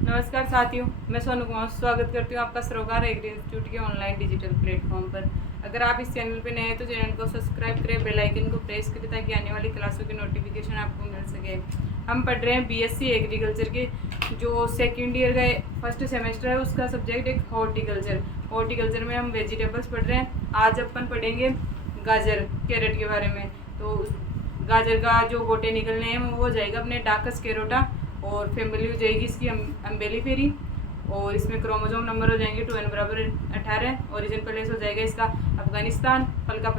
नमस्कार साथियों, मैं सोनू कुमार स्वागत करती हूँ आपका सरोकार एग्री इंस्टीट्यूट के ऑनलाइन डिजिटल प्लेटफॉर्म पर। अगर आप इस चैनल पर नए हैं तो चैनल को सब्सक्राइब करें, बेल आइकन को प्रेस करें ताकि आने वाली क्लासों की नोटिफिकेशन आपको मिल सके। हम पढ़ रहे हैं बीएससी एग्रीकल्चर के जो सेकेंड ईयर का फर्स्ट सेमेस्टर है, उसका सब्जेक्ट एक हॉर्टिकल्चर। हॉर्टिकल्चर में हम वेजिटेबल्स पढ़ रहे हैं। आज अपन पढ़ेंगे गाजर, कैरेट के बारे में। तो गाजर का जो बोटेनिकल नेम वो हो जाएगा अपने डाकस कैरोटा, और फैमिली हो जाएगी इसकी अम्बेलिफेरी, और इसमें क्रोमोसोम नंबर हो जाएंगे 2n बराबर 18। ओरिजिन प्लेस हो जाएगा इसका अफगानिस्तान। फल का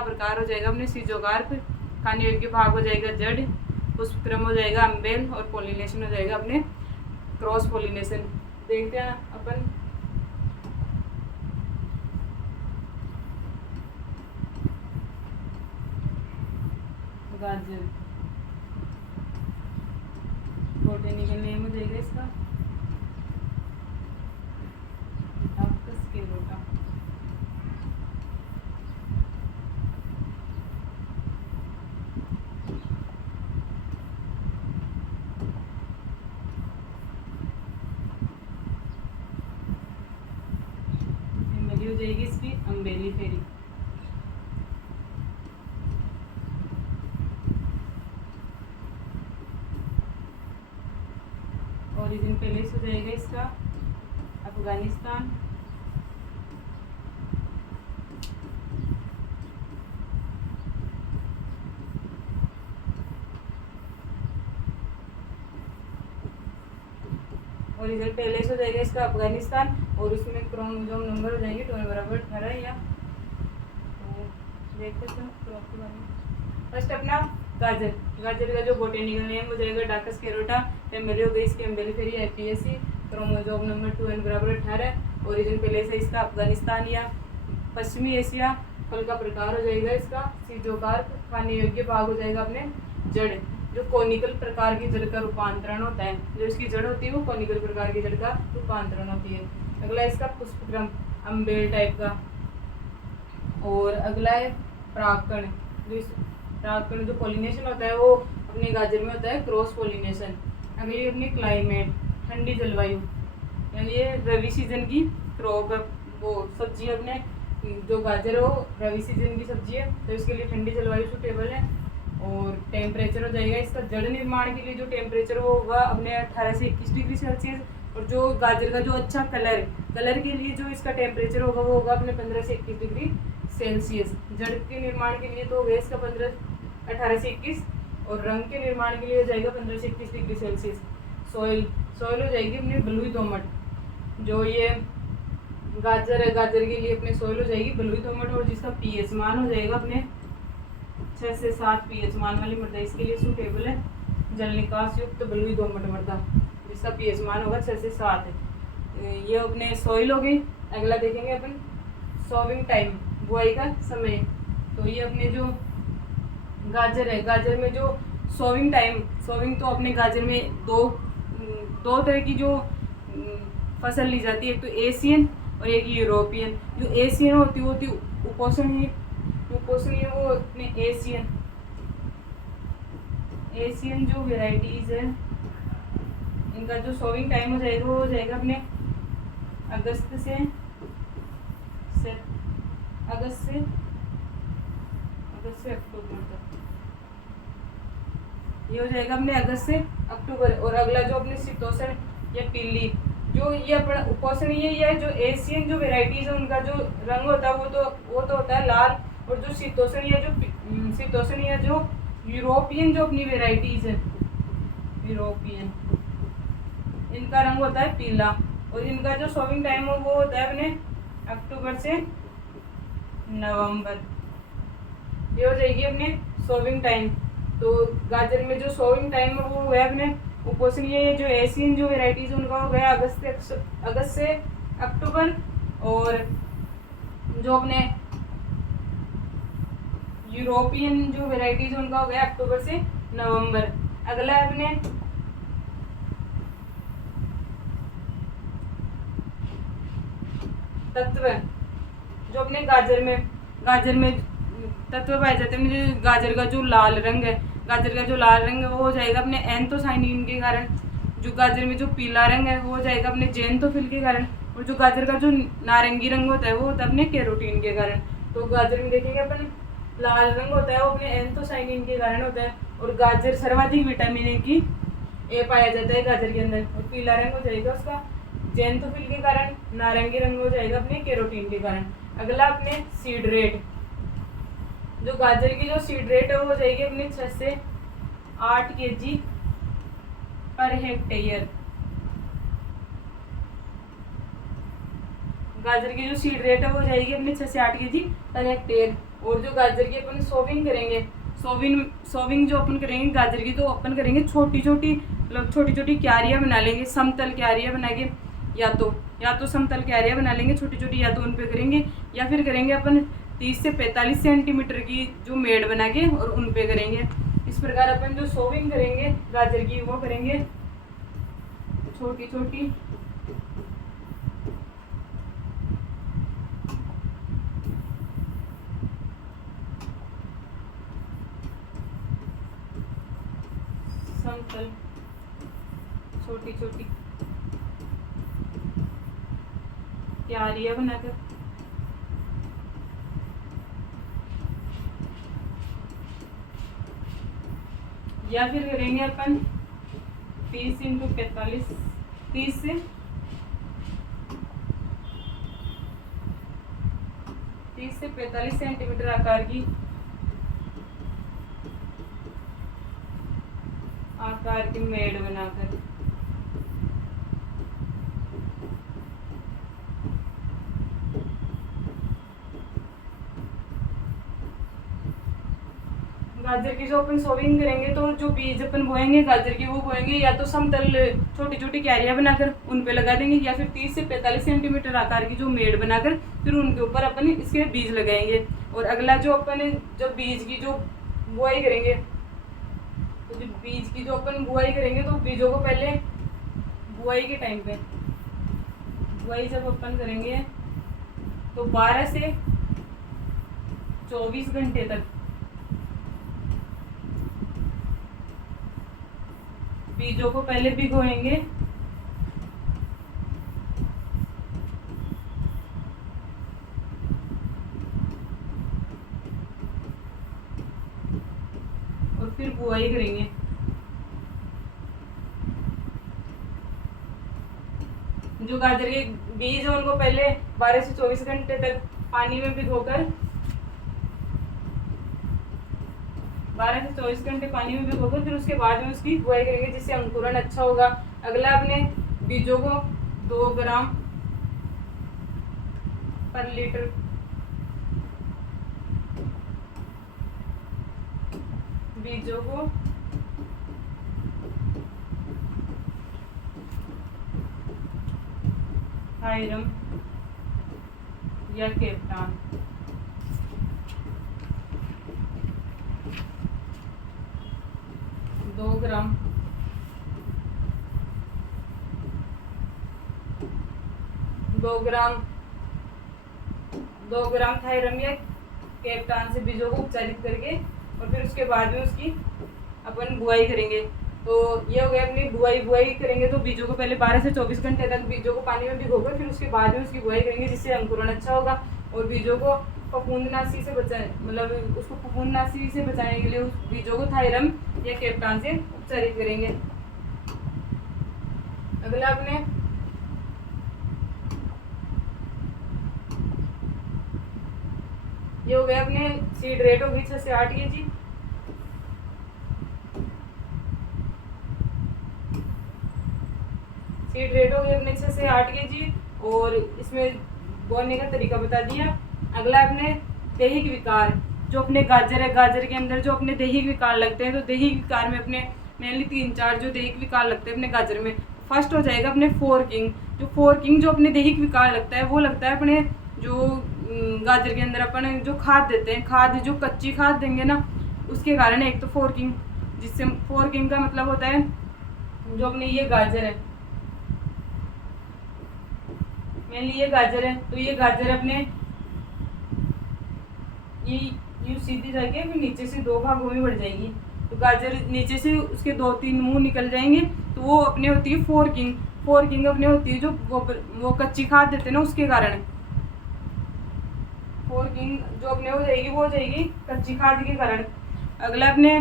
प्रकार हो जाएगा अपने सीजोकार्प। खाने योग्य भाग हो जाएगा जड़। पुष्पक्रम हो जाएगा अम्बेल, और पोलिनेशन हो जाएगा अपने क्रॉस पोलिनेशन। देखते हैं अपन गाजर बोटेनिकल नेम हो जाएगा इसका डाकस कैरोटा। फैमिली हो जाएगी इसकी अम्बेलिफेरी। ओरिजिन प्लेस हो जाएगा इसका अफगानिस्तान। ओरिजिन प्लेस हो जाएगा इसका अफगानिस्तान, और उसमें क्रोमोसोम नंबर हो जाएंगे 2n बराबर 18 या तो देखते हैं। फर्स्ट अपना गाजर का जो बोटेनिकल नेम हो जाएगा डाकस कैरोटा। फैमिली हो गई इसकी Umbelliferae APAC. Chromosome number 2n बराबर 18। ओरिजिन प्लेस है इसका अफगानिस्तान या पश्चिमी एशिया। फल का प्रकार हो जाएगा इसका सीजोकार्प। खाने योग्य भाग हो जाएगा अपने जड़, जो कोनिकल प्रकार की जड़ का रूपांतरण होता है। जो इसकी जड़ होती है वो कोनिकल प्रकार की जड़ का रूपांतरण होती है। अगला इसका पुष्पक्रम अम्बेल टाइप का। और अगला है परागकण। परागकण जो पोलिनेशन होता है वो अपने गाजर में होता है क्रॉस पोलिनेशन। अगली अपनी क्लाइमेट, ठंडी जलवायु, यानी ये रवि सीजन की क्रॉप, वो सब्जी अपने जो गाजर है वो रवि सीजन की सब्जी है, तो इसके लिए ठंडी जलवायु सूटेबल है। और टेम्परेचर हो जाएगा इसका जड़ निर्माण के लिए जो टेम्परेचर वो होगा अपने 18 से 21 डिग्री सेल्सियस। और जो गाजर का जो अच्छा कलर के लिए जो इसका टेम्परेचर होगा वो होगा अपने 15 से 21 डिग्री सेल्सियस। जड़ के निर्माण के लिए तो हो गया इसका 18 से 21, और रंग के निर्माण के लिए हो जाएगा 15 से 21 डिग्री सेल्सियस। सॉइल हो जाएगी अपनी बलुई दोमट। जो ये गाजर है, गाजर के लिए अपने सॉइल हो जाएगी बलुई दोमट, और जिसका पीएच मान हो जाएगा अपने 6 से 7 पीएच मान वाली मृदा इसके लिए सूटेबल है। जल निकास युक्त बलुई दोमट मृदा जिसका पीएच मान होगा 6 से 7 है। ये अपने सॉइल हो गई। अगला देखेंगे अपन सोविंग टाइम, बुआई का समय। तो ये अपने जो गाजर है, गाजर में जो सोविंग तो अपने गाजर में दो तरह की जो फसल ली जाती है, एक तो एशियन और एक यूरोपियन। जो एशियन होती है उपोषणीय वो अपने एशियन जो वेराइटीज है इनका जो सोविंग टाइम हो जाएगा वो हो जाएगा अपने अगस्त से अक्टूबर तक। ये हो जाएगा अपने अगस्त से अक्टूबर। और अगला जो अपने शीतोष्ण या पीली, जो ये अपना उपोषणीय या जो एशियन जो वेराइटीज है उनका जो रंग होता है वो तो होता है लाल। और जो शीतोष्ण या जो यूरोपियन जो अपनी वेराइटीज है यूरोपियन, इनका रंग होता है पीला। और इनका जो सोविंग टाइम हो वो होता है अपने अक्टूबर से नवंबर। ये हो जाएगी अपने सोविंग टाइम। तो गाजर में जो सोविंग टाइम है वो है अपने उपोषणीय जो एशियन जो वेराइटीज उनका हो गया अगस्त से अक्टूबर। और जो अपने यूरोपियन जो वेराइटीज उनका हो गया अक्टूबर से नवंबर। अगला है अपने तत्व, जो अपने गाजर में तत्व पाए जाते हैं। मुझे गाजर का जो लाल रंग है वो हो जाएगा अपने एंथोसाइनिन के कारण। जो गाजर में जो पीला रंग है वो हो जाएगा अपने ज़ैंथोफिल के कारण, और जो गाजर का जो नारंगी रंग होता है वो होता है अपने कैरोटीन के कारण। तो गाजर में देखेंगे अपन लाल रंग होता है वो अपने एंथोसाइनिन के कारण होता है, और गाजर सर्वाधिक विटामिन ए पाया जाता है गाजर के अंदर। और पीला रंग हो जाएगा उसका ज़ैंथोफिल के कारण, नारंगी रंग हो जाएगा अपने कैरोटीन के कारण। अगला अपने सीड रेट, जो गाजर की जो सीड रेट है वो हो जाएगी अपने 6 से 8 kg पर हेक्टेयर। गाजर की जो सीड रेट है वो जाएगी अपने 6 से 8 kg पर हेक्टेयर। और जो गाजर की अपन सोविंग करेंगे, सोविंग जो अपन करेंगे गाजर की, तो अपन करेंगे छोटी छोटी, मतलब छोटी छोटी क्यारियाँ बना लेंगे, समतल क्यारियाँ बना के, या तो समतल क्यारियाँ बना लेंगे छोटी छोटी, या तो उन पे करेंगे, या फिर करेंगे अपन 30 से 45 सेंटीमीटर की जो मेड़ बना के और उन पे करेंगे। इस प्रकार अपन जो सोविंग करेंगे गाजर की वो करेंगे छोटी छोटी समतल छोटी छोटी क्यारियाँ बनाकर, या फिर करेंगे अपन 30 × 45, 30 से 45 सेंटीमीटर आकार की मेड़ बनाकर। गाजर की जो अपन सोविंग करेंगे तो जो बीज अपन बोएंगे गाजर की वो बोएंगे या तो समतल छोटी छोटी क्यारियाँ बनाकर उन पे लगा देंगे, या फिर 30 से 45 सेंटीमीटर आकार की जो मेड़ बनाकर फिर उनके ऊपर अपन इसके बीज लगाएंगे। और अगला जो अपन जब बीज की जो बुआई करेंगे, तो जो बीज की जो अपन बुआई करेंगे तो बीजों को पहले बुआई के टाइम पे, बुआई जब अपन करेंगे तो 12 से 24 घंटे तक बीजों को पहले भिगोएंगे। और फिर बुआई करेंगे। जो गाजर के बीज है उनको पहले 12 से 24 घंटे तक पानी में भिगोकर 12 से 24 घंटे पानी में भिगोकर फिर उसके बाद में उसकी बुआई करेंगे, जिससे अंकुरण अच्छा होगा। अगला अपने बीजों को 2 ग्राम पर लीटर बीजों को थायरम या केप्टान 2 ग्राम थायरम या केप्टान से बीजों को उपचारित करके और फिर उसके बाद में उसकी अपन बुआई करेंगे। तो ये हो गया अपनी बुआई करेंगे तो बीजों को पहले 12 से 24 घंटे तक बीजों को पानी में भिगोकर फिर उसके बाद में उसकी बुआई करेंगे, जिससे अंकुरण अच्छा होगा। और बीजों को फफूंदनाशी से बचाए, मतलब उसको फफूंदनाशी से बचाने के लिए उस बीजों को थायरम या केप्टान से उपचारित करेंगे। अगला अपने ये हो गया अपने सीड रेट होगी 6 से 8 kg। सीड रेट हो गई अपने 6 से 8 kg और इसमें बोने का तरीका बता दिया। अगला अपने दैहिक विकार, जो अपने गाजर है, गाजर के अंदर जो अपने दैहिक विकार लगते हैं, तो दैहिक विकार में अपने मेनली 3-4 जो दैहिक विकार लगते हैं अपने गाजर में। फर्स्ट हो जाएगा अपने फोर्किंग। जो फोर्किंग जो अपने दैहिक विकार लगता है वो लगता है अपने जो गाजर के अंदर अपन जो खाद देते हैं, खाद जो कच्ची खाद देंगे ना उसके कारण है। एक तो फोर्किंग, जिससे फोर्किंग का मतलब होता है जो अपने ये गाजर है, मेनली ये गाजर है, तो ये गाजर अपने ये यूँ सीधी जाके फिर नीचे से 2 भागों में बढ़ जाएगी। तो गाजर नीचे से उसके 2-3 मुंह निकल जाएंगे तो वो अपने होती है फोर्किंग। फोर्किंग अपने होती है जो गोबर वो कच्ची खाद देते हैं ना उसके कारण। फोर्किंग जो अपने हो जाएगी वो हो जाएगी कच्ची खाद के कारण। अगला अपने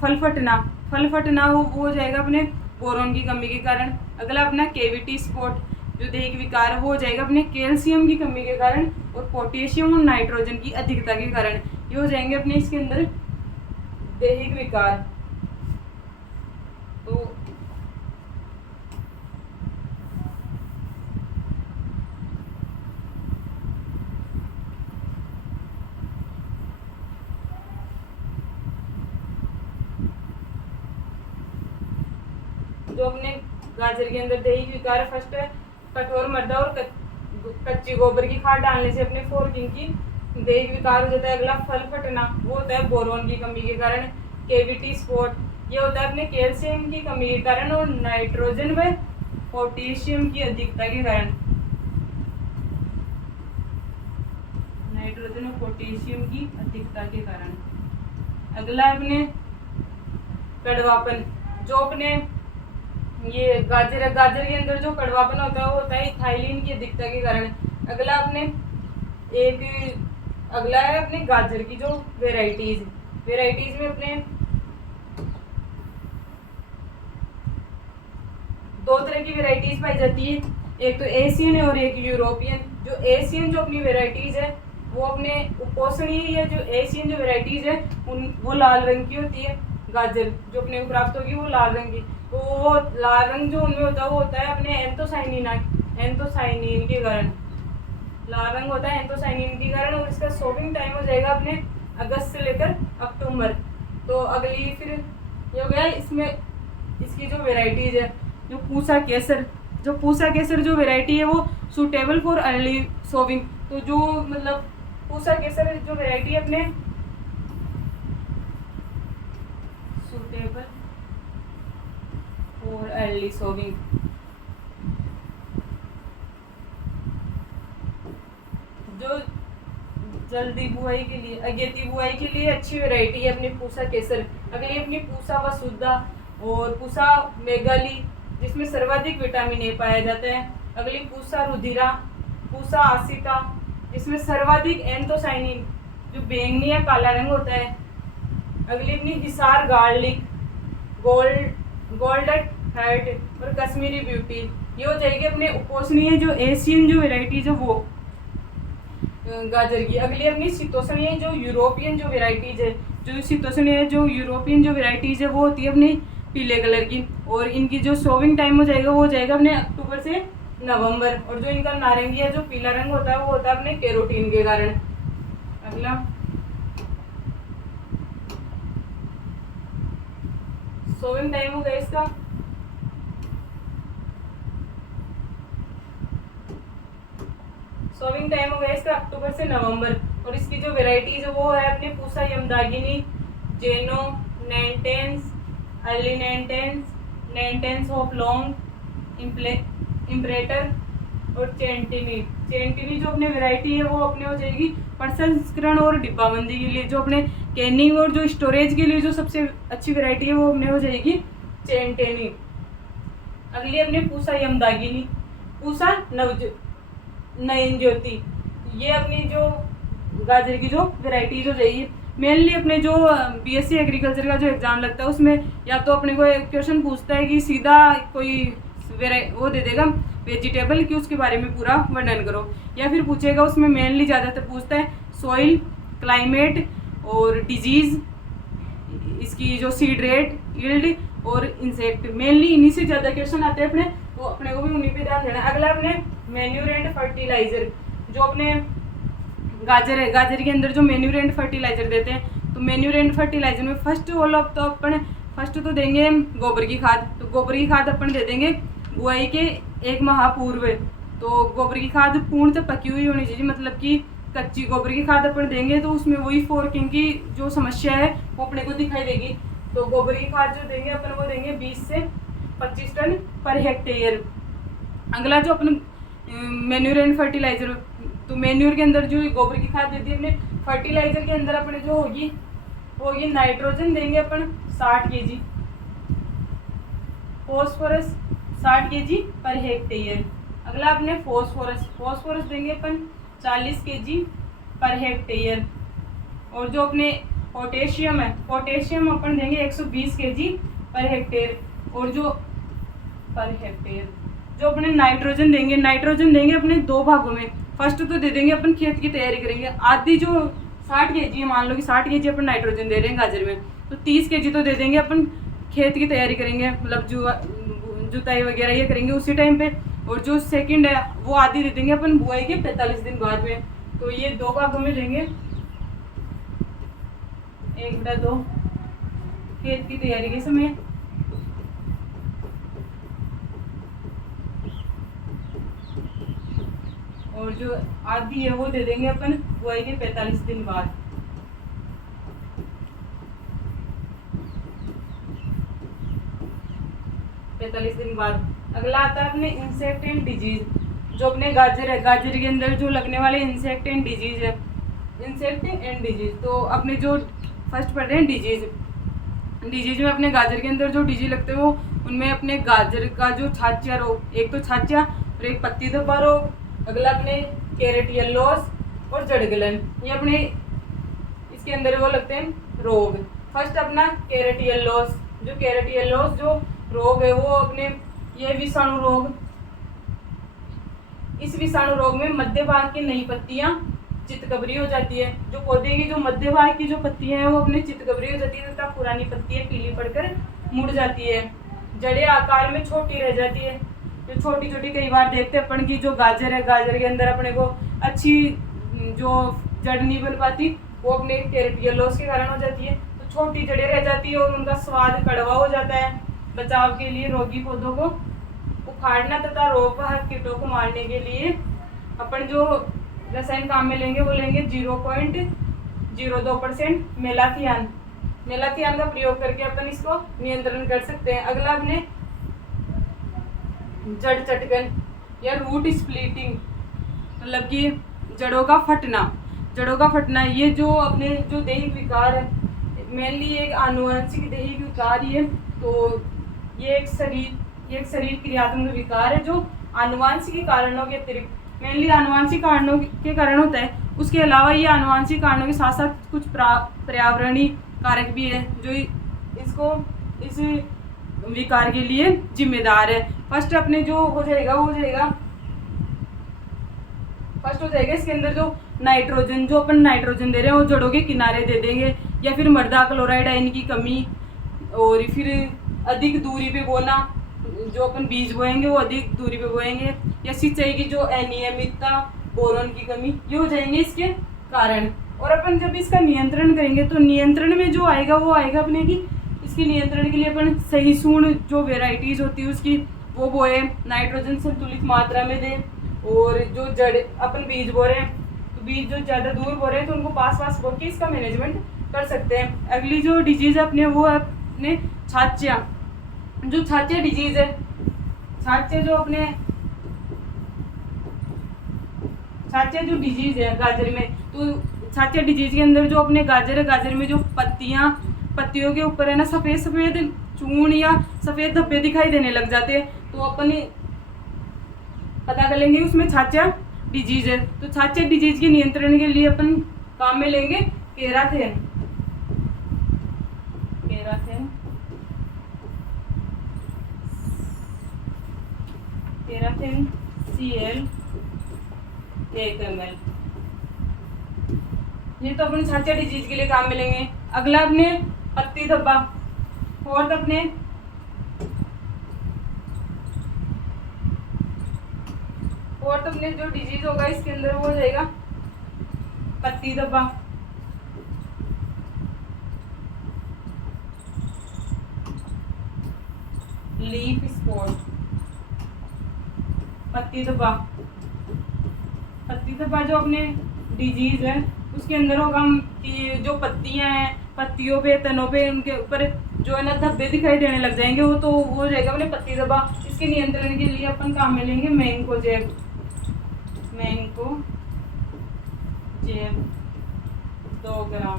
फल फटना। फल फटना वो हो जाएगा अपने बोरोन की कमी के कारण। अगला अपना केविटी स्पॉट जो दैहिक विकार है वो हो जाएगा अपने कैल्शियम की कमी के कारण और पोटेशियम और नाइट्रोजन की अधिकता के कारण। ये हो जाएंगे अपने इसके अंदर दैहिक विकार। तो जो अपने गाजर के अंदर दैहिक विकार है, फर्स्ट कठोर मृदा और कच्ची गोबर की खाद डालने से अपने फोर्किंग की दैहिक विकार हो जाता है। अगला फल फटना वो होता है बोरोन की कमी के कारण। केविटी स्पॉट ये होता है अपने कैल्शियम की कमी के कारण और नाइट्रोजन व पोटेशियम की अधिकता के कारण। नाइट्रोजन और पोटेशियम की अधिकता के कारण। अगला अपने कड़वापन जो अपने ये गाजर के अंदर जो कड़वापन होता है वो होता है इथाइलिन की अधिकता के कारण। अगला अपने अगला है अपने गाजर की जो वेराइटीज में अपने दो तरह की वेराइटीज पाई जाती है, एक तो एशियन और एक यूरोपियन। जो एशियन जो अपनी वेराइटीज है वो अपने उपोषणीय या जो एशियन जो वेराइटीज है वो लाल रंग की होती है। गाजर जो अपने को प्राप्त होगी वो लाल रंग की। तो वो लाल रंग जो उनमें होता है वो होता है अपने एंथोसाइनिन के कारण। लाल रंग होता है एंथोसाइनिन के कारण और इसका सोविंग टाइम हो जाएगा अपने अगस्त से लेकर अक्टूबर। तो अगली फिर ये हो गया इसमें इसकी जो वेराइटीज है जो पूसा केसर जो वेराइटी है वो सूटेबल फॉर अर्ली सोविंग। तो जो मतलब पूसा केसर जो वेराइटी है अपने सूटेबल फॉर अर्ली सोविंग। जो जल्दी बुआई के लिए अगेती बुआई के लिए अच्छी वैरायटी है अपनी पूसा केसर। अगली अपनी पूसा वसुधा और पूसा मेगाली जिसमें सर्वाधिक विटामिन ए पाया जाता है। अगली पूसा रुधिरा, पूसा आसिता जिसमें सर्वाधिक एंथोसाइनिन जो बैंगनी या काला रंग होता है। अगली अपनी हिसार गार्लिक, गोल्डन हार्ट और कश्मीरी ब्यूटी। ये हो जाएगी अपने उपोषणीय जो एशियन जो वेराइटीज है वो गाजर की। अगली अपनी शीतोष्णीय जो यूरोपियन जो वेराइटीज है जो शीतोष्णीय जो यूरोपियन जो वेराइटीज है वो होती है अपनी पीले कलर की और इनकी जो सोविंग टाइम हो जाएगा वो हो जाएगा अपने अक्टूबर से नवंबर। और जो इनका नारंगी है जो पीला रंग होता है वो होता है अपने कैरोटीन के कारण। अगला सोविंग टाइम हो गया इसका अक्टूबर से नवंबर। और इसकी जो वेराइटीज है वो है अपने पूसा यमदागिनी, जेनो, नैंटेंस, अर्ली नैंटेंस ऑफ लॉन्ग, इम्परेटर और चेंटिनी जो अपने वेराइटी है वो अपने हो जाएगी प्रसंस्करण और डिब्बाबंदी के लिए। जो अपने कैनिंग और जो स्टोरेज के लिए जो सबसे अच्छी वेराइटी है वो अपने हो जाएगी चेंटिनी। अगली अपने पूसा यमदागिनी, पूसा नयन ज्योति, ये अपनी जो गाजर की जो वेराइटीज हो जाएगी। मेनली अपने जो बीएससी एग्रीकल्चर का जो एग्जाम लगता है उसमें या तो अपने को एक क्वेश्चन पूछता है कि सीधा कोई वो दे देगा वेजिटेबल कि उसके बारे में पूरा वर्णन करो, या फिर पूछेगा उसमें मेनली ज़्यादातर पूछता है सॉइल, क्लाइमेट और डिजीज़, इसकी जो सीड रेट, यील्ड और इंसेक्ट। मेनली इन्हीं से ज़्यादा क्वेश्चन आते हैं अपने, तो अपने को भी उन्हीं पे ध्यान देना। अगला अपने मैन्यूर एंड फर्टिलाइजर, जो अपने गाजर है, गाजर के अंदर जो मैन्यूर एंड फर्टिलाइजर देते हैं, तो मैन्यूर एंड फर्टिलाइजर में फर्स्ट तो देंगे गोबर की खाद। तो गोबर की खाद अपन दे देंगे बुआई के 1 माह पूर्व। तो गोबर की खाद पूर्णतः पकी हुई होनी चाहिए, मतलब कि कच्ची गोबर की खाद अपन देंगे तो उसमें वही फोर्किंग की जो समस्या है वो अपने को दिखाई देगी। तो गोबर की खाद जो देंगे अपन वो देंगे 20 से 25 टन पर हेक्टेयर। अगला जो अपन मैन्यूर एंड फर्टिलाइजर, तो मैन्यूर के अंदर जो गोबर की खाद देती है अपने, फर्टिलाइजर के अंदर अपने जो होगी नाइट्रोजन देंगे अपन 60 kg। Phosphorus 60 kg per hectare. अगला अपने फॉस्फोरस देंगे अपन 40 kg पर हेक्टेयर। और जो अपने पोटेशियम है, पोटेशियम अपन देंगे 120 kg पर हेक्टेयर। और जो पर हेक्टेयर जो अपने नाइट्रोजन देंगे अपने दो भागों में। फर्स्ट तो दे देंगे अपन खेत की तैयारी करेंगे, आधी जो 60 kg है, मान लो कि 60 kg अपन नाइट्रोजन दे रहे हैं गाजर में, तो 30 kg तो दे देंगे अपन खेत की तैयारी करेंगे, मतलब जुताई वगैरह ये करेंगे उसी टाइम पे। और जो सेकंड है वो आधी दे देंगे अपन बुआई के 45 दिन बाद में। तो ये दो भागों में देंगे, 1/2 खेत की तैयारी के समय। और जो आधी है वो दे देंगे अपन बुआई के 45 दिन बाद। अगला आता है अपने इंसेक्ट एंड डिजीज। जो अपने गाजर है, गाजर के अंदर जो लगने वाले इंसेक्ट एंड डिजीज है, इंसेक्ट एंड डिजीज। तो अपने जो फर्स्ट पढ़ रहे हैं डिजीज में अपने गाजर के अंदर जो डिजीज लगते हैं वो उनमें अपने गाजर का जो छाचिया रोग, एक तो छाचिया और एक पत्ती धब्बा रोग। अगला अपने कैरेट येलोस और जड़ गलन, ये अपने इसके अंदर वो लगते हैं रोग। फर्स्ट अपना कैरेट येलोस, जो रोग है वो अपने ये विषाणु रोग, इस विषाणु रोग में मध्य भाग की नई पत्तियां चितकबरी हो जाती है। जो पौधे की जो मध्य भाग की जो पत्तियां हैं वो अपने चितकबरी हो जाती है तथा पुरानी पत्तियां पीली पड़कर मुड़ जाती है। जड़ें आकार में छोटी रह जाती है, जो छोटी छोटी कई बार देखते हैं अपन की जो गाजर है, गाजर के अंदर अपने को अच्छी जो जड़ नहीं बन पाती, वो अपने कैरेट येलोस के कारण हो जाती है। तो छोटी जड़ें रह जाती है और उनका स्वाद कड़वा हो जाता है। बचाव के लिए रोगी पौधों को उखाड़ना तथा रोगवाहक कीटों को मारने के लिए अपन जो रसायन काम में लेंगे वो लेंगे 0.02% मेलाथियान का प्रयोग करके अपन इसको नियंत्रण कर सकते हैं। अगला अपने जड़ चटकन या रूट स्प्लिटिंग, मतलब कि जड़ों का फटना, ये जो अपने जो दैहिक विकार है, मेनली एक आनुवंशिक दैहिक विकार ही है। तो ये एक शरीर क्रियात्मक विकार है जो आनुवंशिक कारणों के अतिरिक्त मेनली आनुवंशिक कारणों के कारण होता है। उसके अलावा ये आनुवंशिक कारणों के साथ साथ कुछ पर्यावरणीय कारक भी है जो इसको इस विकार के लिए जिम्मेदार है। फर्स्ट अपने जो हो जाएगा इसके अंदर जो अपन नाइट्रोजन दे रहे हैं वो जड़ों के किनारे दे देंगे, या फिर मृदा क्लोराइड आयन की कमी, और फिर अधिक दूरी पे बोना, जो अपन बीज बोएंगे वो अधिक दूरी पे बोएंगे, या सिंचाई की जो अनियमितता, बोरोन की कमी, ये हो जाएंगे इसके कारण। और अपन जब इसका नियंत्रण करेंगे तो नियंत्रण में जो आएगा वो आएगा अपने की इसके नियंत्रण के लिए अपन सही सूर्ण जो वेराइटीज होती है उसकी वो बोए, नाइट्रोजन संतुलित मात्रा में दें। और जो जड़ अपन बीज बो रहे हैं तो बीज जो ज़्यादा दूर बो रहे हैं तो उनको पास बो के इसका मैनेजमेंट कर सकते हैं। अगली जो डिजीज अपने वो है अपने छाचिया डिजीज है। छाचिया जो डिजीज है गाजर में, तो छाचिया डिजीज के अंदर जो अपने गाजर में जो पत्तियों के ऊपर है ना सफेद चूर्ण या सफेद धब्बे दिखाई देने लग जाते हैं, तो अपन पता कर लेंगे उसमें छाचिया डिजीज है। तो छाचिया डिजीज के नियंत्रण के लिए अपन काम में लेंगे केराथेन CL 1 ml, ये तो अपन छाचिया डिजीज के लिए काम में लेंगे। अगला अपने पत्ती धब्बा, फोर्थ अपने जो डिजीज होगा इसके अंदर वो हो जाएगा पत्ती धब्बा। लीफ स्पॉट, पत्ती धब्बा जो अपने डिजीज है उसके अंदर होगा कि जो पत्तियां हैं, पत्तियों पे, तनों पे, उनके ऊपर जो है ना धब्बे दिखाई देने लग जाएंगे, वो तो वो हो जाएगा अपने पत्ती धब्बा। इसके नियंत्रण के लिए अपन काम में लेंगे मैंकोजेब 2 ग्राम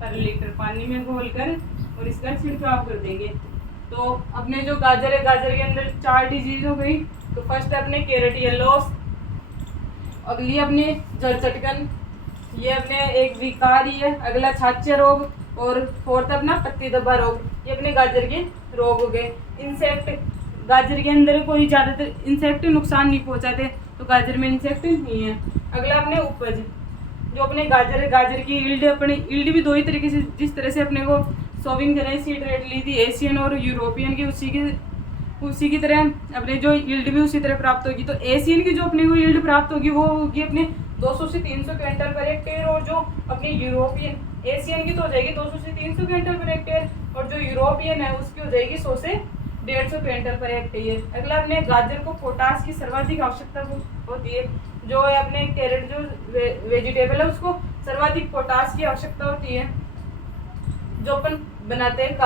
पर लीटर पानी में घोलकर और इसका छिड़काव कर देंगे। तो अपने जो गाजर है, गाजर के अंदर 4 डिजीज हो गई। तो फर्स्ट है अपने कैरेट येलोस, अगली अपने जड़ चटकन, ये अपने एक विकारी है, अगला छाछे रोग, और फोर्थ अपना पत्ती धब्बा रोग। ये अपने गाजर के रोग हो गए। इंसेक्ट, गाजर के अंदर कोई ज़्यादातर इंसेक्ट नुकसान नहीं पहुंचाते, तो गाजर में इंसेक्ट नहीं है। अगला अपने उपज, जो अपने गाजर की ईल्ड, अपने ईल्ड भी 2 ही तरीके से, जिस तरह से अपने को सोविंग तरह सीड रेट ली थी एशियन और यूरोपियन की, उसी की तरह अपने जो यील्ड भी उसी तरह प्राप्त होगी। तो एशियन की जो अपने को यील्ड प्राप्त होगी वो होगी अपने 200 से 300 क्विंटल पर हेक्टेयर, और जो अपनी यूरोपियन, एशियन की तो हो जाएगी 200 से 300 क्विंटल पर हेक्टेयर, और जो यूरोपियन है उसकी हो जाएगी 100 से 150 क्विंटल पर हेक्टेयर। अगला अपने गाजर को पोटास की सर्वाधिक आवश्यकता होती है। जो है अपने कैरेट जो वेजिटेबल है उसको सर्वाधिक पोटास की आवश्यकता होती है। जो अपन बनाते हैं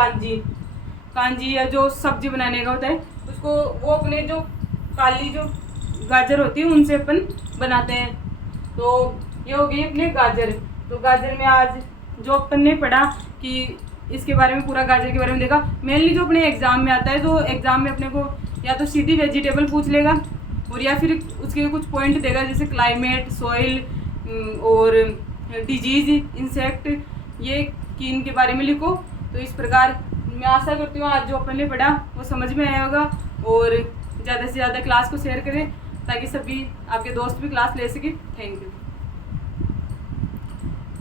कांजी या जो सब्जी बनाने का होता है उसको, वो अपने जो काली जो गाजर होती है उनसे अपन बनाते हैं। तो ये हो गई अपने गाजर। तो गाजर में आज जो अपन ने पढ़ा कि इसके बारे में, पूरा गाजर के बारे में देखा। मेनली जो अपने एग्जाम में आता है, तो एग्जाम में अपने को या तो सीधी वेजिटेबल पूछ लेगा, और या फिर उसके कुछ पॉइंट देगा जैसे क्लाइमेट, सॉइल और डिजीज, इंसेक्ट, ये कि इनके बारे में लिखो। तो इस प्रकार मैं आशा करती हूँ आज जो अपन ने पढ़ा वो समझ में आया होगा, और ज़्यादा से ज़्यादा क्लास को शेयर करें ताकि सभी आपके दोस्त भी क्लास ले सकें। Thank you.